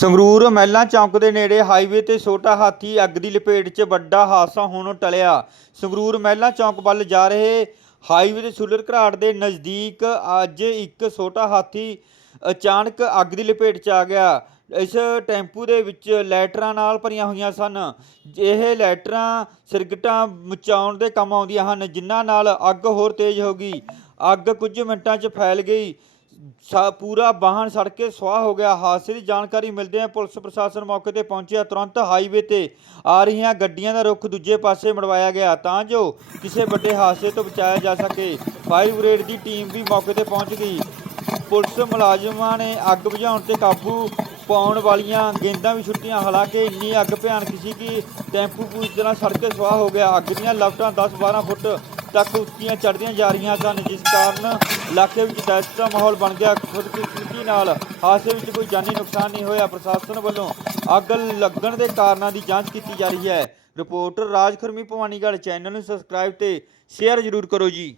ਸੰਗਰੂਰ ਮਹਿਲਾ ਚੌਂਕ ਦੇ ਨੇੜੇ ਹਾਈਵੇ ਤੇ ਛੋਟਾ ਹਾਥੀ ਅੱਗ ਦੀ ਲਪੇਟ 'ਚ ਵੱਡਾ ਹਾਦਸਾ ਹੋਣੋਂ ਟਲਿਆ। ਸੰਗਰੂਰ ਮਹਿਲਾ ਚੌਂਕ ਵੱਲ ਜਾ ਰਹੇ ਹਾਈਵੇ ਦੇ ਸੁਲਰ ਘਰਾਟ ਦੇ ਨਜ਼ਦੀਕ ਅੱਜ ਇੱਕ ਛੋਟਾ ਹਾਥੀ ਅਚਾਨਕ ਅੱਗ ਦੀ ਲਪੇਟ 'ਚ ਆ ਗਿਆ। ਇਸ ਟੈਂਪੂ ਦੇ ਵਿੱਚ ਲੈਟਰਾਂ ਨਾਲ ਭਰੀਆਂ ਹੋਈਆਂ ਸਨ। ਇਹ ਲੈਟਰਾਂ ਸਿਰਗਟਾਂ ਮਚਾਉਣ ਦੇ ਕੰਮ ਆਉਂਦੀਆਂ ਹਨ, ਜਿਨ੍ਹਾਂ ਨਾਲ ਅੱਗ ਹੋਰ ਤੇਜ਼ ਹੋ ਗਈ। ਅੱਗ ਕੁਝ ਮਿੰਟਾਂ 'ਚ ਫੈਲ ਗਈ। ਸਾ- ਪੂਰਾ ਵਾਹਨ ਸੜ ਕੇ ਸਵਾਹ ਹੋ ਗਿਆ। ਹਾਦਸੇ ਦੀ ਜਾਣਕਾਰੀ ਮਿਲਦੇ ਹੀ ਪੁਲਿਸ ਪ੍ਰਸ਼ਾਸਨ ਮੌਕੇ ਤੇ ਪਹੁੰਚਿਆ। ਤੁਰੰਤ ਹਾਈਵੇ ਤੇ ਆ ਰਹੀਆਂ ਗੱਡੀਆਂ ਦਾ ਰੁਖ ਦੂਜੇ ਪਾਸੇ ਮੜਵਾਇਆ ਗਿਆ ਤਾਂ ਜੋ ਕਿਸੇ ਵੱਡੇ ਹਾਦਸੇ ਤੋਂ ਬਚਾਇਆ ਜਾ ਸਕੇ। ਫਾਇਰ ਬ੍ਰਿਗੇਡ ਦੀ ਟੀਮ ਵੀ ਮੌਕੇ ਤੇ ਪਹੁੰਚ ਗਈ। ਪੁਲਿਸ ਮੁਲਾਜ਼ਮਾਂ ਨੇ ਅੱਗ ਬੁਝਾਉਣ ਤੇ ਕਾਬੂ ਪਾਉਣ ਵਾਲੀਆਂ ਗੇਂਦਾਂ ਵੀ ਛੁੱਟੀਆਂ। ਹਾਲਾਂਕਿ ਇੰਨੀ ਅੱਗ ਭਿਆਨਕ ਸੀ ਕਿ ਟੈਂਪੂ ਪੂਰੀ ਤਰ੍ਹਾਂ ਸੜ ਕੇ ਸਵਾਹ ਹੋ ਗਿਆ। ਅੱਗ ਦੀਆਂ ਲਪਟਾਂ 10-12 ਫੁੱਟ ਤੱਕ ਉੱਚੀਆਂ ਚੜ੍ਹਦੀਆਂ ਜਾ ਰਹੀਆਂ ਸਨ, ਜਿਸ ਕਾਰਨ ਇਲਾਕੇ ਵਿੱਚ ਦਹਿਸ਼ਤ ਦਾ ਮਾਹੌਲ ਬਣ ਗਿਆ। ਖੁਦਕੁਸ਼ੀ ਨਾਲ ਹਾਦਸੇ ਵਿੱਚ ਕੋਈ ਜਾਨੀ ਨੁਕਸਾਨ ਨਹੀਂ ਹੋਇਆ। ਪ੍ਰਸ਼ਾਸਨ ਵੱਲੋਂ ਅੱਗ ਲੱਗਣ ਦੇ ਕਾਰਨਾਂ ਦੀ ਜਾਂਚ ਕੀਤੀ ਜਾ ਰਹੀ ਹੈ। ਰਿਪੋਰਟਰ ਰਾਜ ਖੁਰਮੀ ਭਵਾਨੀਗੜ੍ਹ ਚੈਨਲ ਨੂੰ ਸਬਸਕ੍ਰਾਈਬ ਤੇ ਸ਼ੇਅਰ ਜ਼ਰੂਰ ਕਰੋ ਜੀ।